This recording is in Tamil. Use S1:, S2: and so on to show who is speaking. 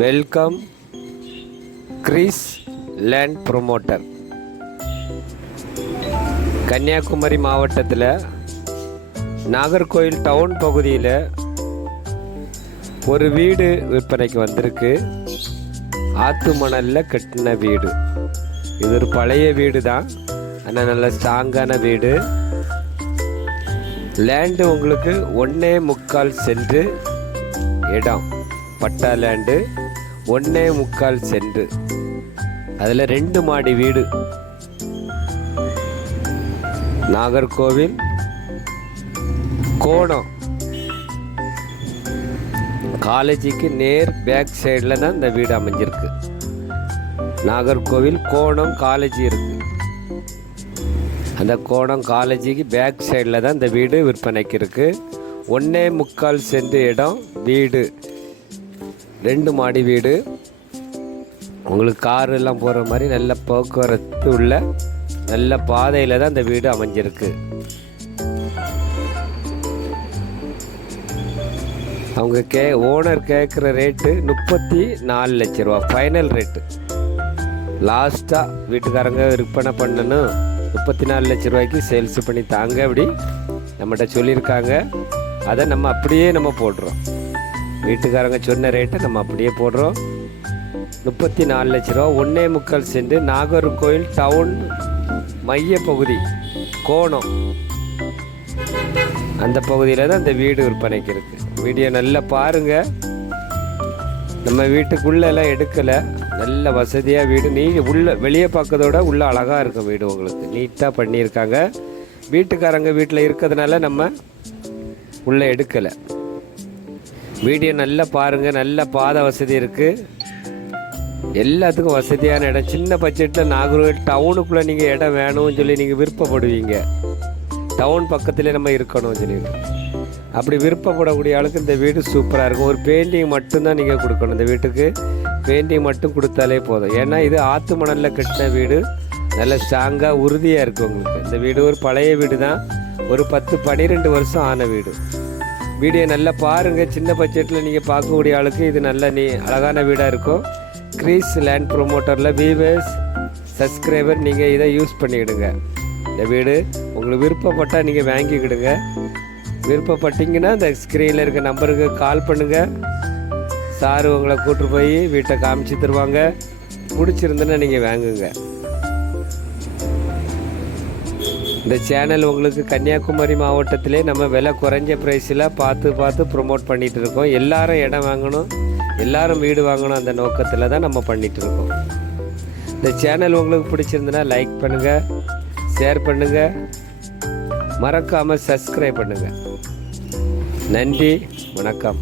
S1: Welcome Chris land promoter Kanyakumari மாவட்டத்தில் நாகர்கோயில் டவுன் பகுதியில் ஒரு வீடு விற்பனைக்கு வந்திருக்கு. ஆத்து மணலில் கட்டின வீடு. இது ஒரு பழைய வீடு தான் ஆனால் நல்ல ஸ்ட்ராங்கான வீடு. லேண்டு உங்களுக்கு ஒன்னே முக்கால் சென்று இடம். பட்டா லேண்டு ஒன்னே முக்கால் சென்று. அதில் ரெண்டு மாடி வீடு. நாகர்கோவில் கோணம். காலேஜுக்கு நேர் பேக் சைடில் தான் இந்த வீடு அமைஞ்சிருக்கு. நாகர்கோவில் கோணம் காலேஜ் இருக்கு. அந்த கோணம் காலேஜுக்கு பேக் சைடில் தான் இந்த வீடு விற்பனைக்கு இருக்குது ஒன்னே முக்கால் சென்ட் இடம் வீடு. ரெண்டு மாடி வீடு. உங்களுக்கு கார் எல்லாம் போகிற மாதிரி நல்ல போக்குவரத்து உள்ள நல்ல பாதையில் தான் இந்த வீடு அமைஞ்சிருக்கு. அவங்க கே ஓனர் கேட்குற ரேட்டு முப்பத்தி நாலு லட்ச ரூபா ஃபைனல் ரேட்டு லாஸ்ட்டாக வீட்டுக்காரங்க விற்பனை பண்ணணும். முப்பத்தி நாலு லட்ச ரூபாய்க்கு சேல்ஸ் பண்ணி தாங்க அப்படி நம்மகிட்ட சொல்லியிருக்காங்க. அதை நம்ம அப்படியே நம்ம போடுறோம் வீட்டுக்காரங்க சொன்ன ரேட்டை நம்ம அப்படியே போடுறோம். முப்பத்தி நாலு லட்ச ரூபா ஒன்றே முக்கால் சென்று நாகர்கோயில் டவுன் மைய பகுதி கோணம். அந்த பகுதியில் தான் இந்த வீடு விற்பனைக்கு இருக்குது வீடியோ நல்லா பாருங்கள் நம்ம வீட்டுக்குள்ளெல்லாம் எடுக்கலை. நல்ல வசதியாக வீடு. நீ உள்ள வெளியே பார்க்கறதோட உள்ள அழகாக இருக்கும் வீடு உங்களுக்கு. நீட்டாக பண்ணியிருக்காங்க. வீட்டுக்காரங்க வீட்டில் இருக்கிறதுனால நம்ம உள்ளே எடுக்கலை. வீடியோ நல்லா பாருங்கள் நல்ல பாதை வசதி இருக்குது எல்லாத்துக்கும் வசதியான இடம். சின்ன பட்ஜெட்டில் நாகர்கோவில் டவுனுக்குள்ளே நீங்கள் இடம் வேணும்னு சொல்லி நீங்கள் விருப்பப்படுவீங்க. டவுன் பக்கத்துலேயே நம்ம இருக்கணும் சொல்லி. அப்படி விருப்பப்படக்கூடிய ஆளுக்கு இந்த வீடு சூப்பராக இருக்கும். ஒரு பெயிண்டிங் மட்டும்தான் நீங்கள் கொடுக்கணும் இந்த வீட்டுக்கு. பெயிண்டிங் மட்டும் கொடுத்தாலே போதும். ஏன்னா இது ஆற்று மணலில் கட்டின வீடு. நல்ல ஸ்ட்ராங்காக உறுதியாக இருக்குது உங்களுக்கு. இந்த வீடு ஒரு பழைய வீடு தான் ஒரு பத்து பன்னிரெண்டு வருஷம் ஆன வீடு. வீடியோ நல்லா பாருங்கள் சின்ன பட்ஜெட்டில் நீங்கள் பார்க்கக்கூடிய ஆளுக்கு இது நல்ல நீ அழகான வீடாக இருக்கும். கிரீஸ் லேண்ட் ப்ரொமோட்டரில் விவேஸ் சப்ஸ்கிரைபர் நீங்கள் இதை யூஸ் பண்ணிக்கிடுங்க. இந்த வீடு உங்களுக்கு விருப்பப்பட்டால் நீங்கள் வாங்கிக்கிடுங்க. விருப்பப்பட்டீங்கன்னா இந்த ஸ்க்ரீனில் இருக்க நம்பருக்கு கால் பண்ணுங்கள் சார் உங்களை கூட்டு போய் வீட்டை காமிச்சு தருவாங்க. பிடிச்சிருந்துன்னா நீங்கள் வாங்குங்க. இந்த சேனல் உங்களுக்கு கன்னியாகுமரி மாவட்டத்திலே நம்ம விலை குறைஞ்ச ப்ரைஸில் பார்த்து பார்த்து ப்ரொமோட் பண்ணிகிட்டு இருக்கோம் எல்லாரும் இடம் வாங்கணும் எல்லாரும் வீடு வாங்கணும் அந்த நோக்கத்தில் தான் நம்ம பண்ணிகிட்டு இருக்கோம் இந்த சேனல் உங்களுக்கு பிடிச்சிருந்துன்னா லைக் பண்ணுங்கள் ஷேர் பண்ணுங்கள் மறக்காமல் சப்ஸ்கிரைப் பண்ணுங்கள் நன்றி வணக்கம்.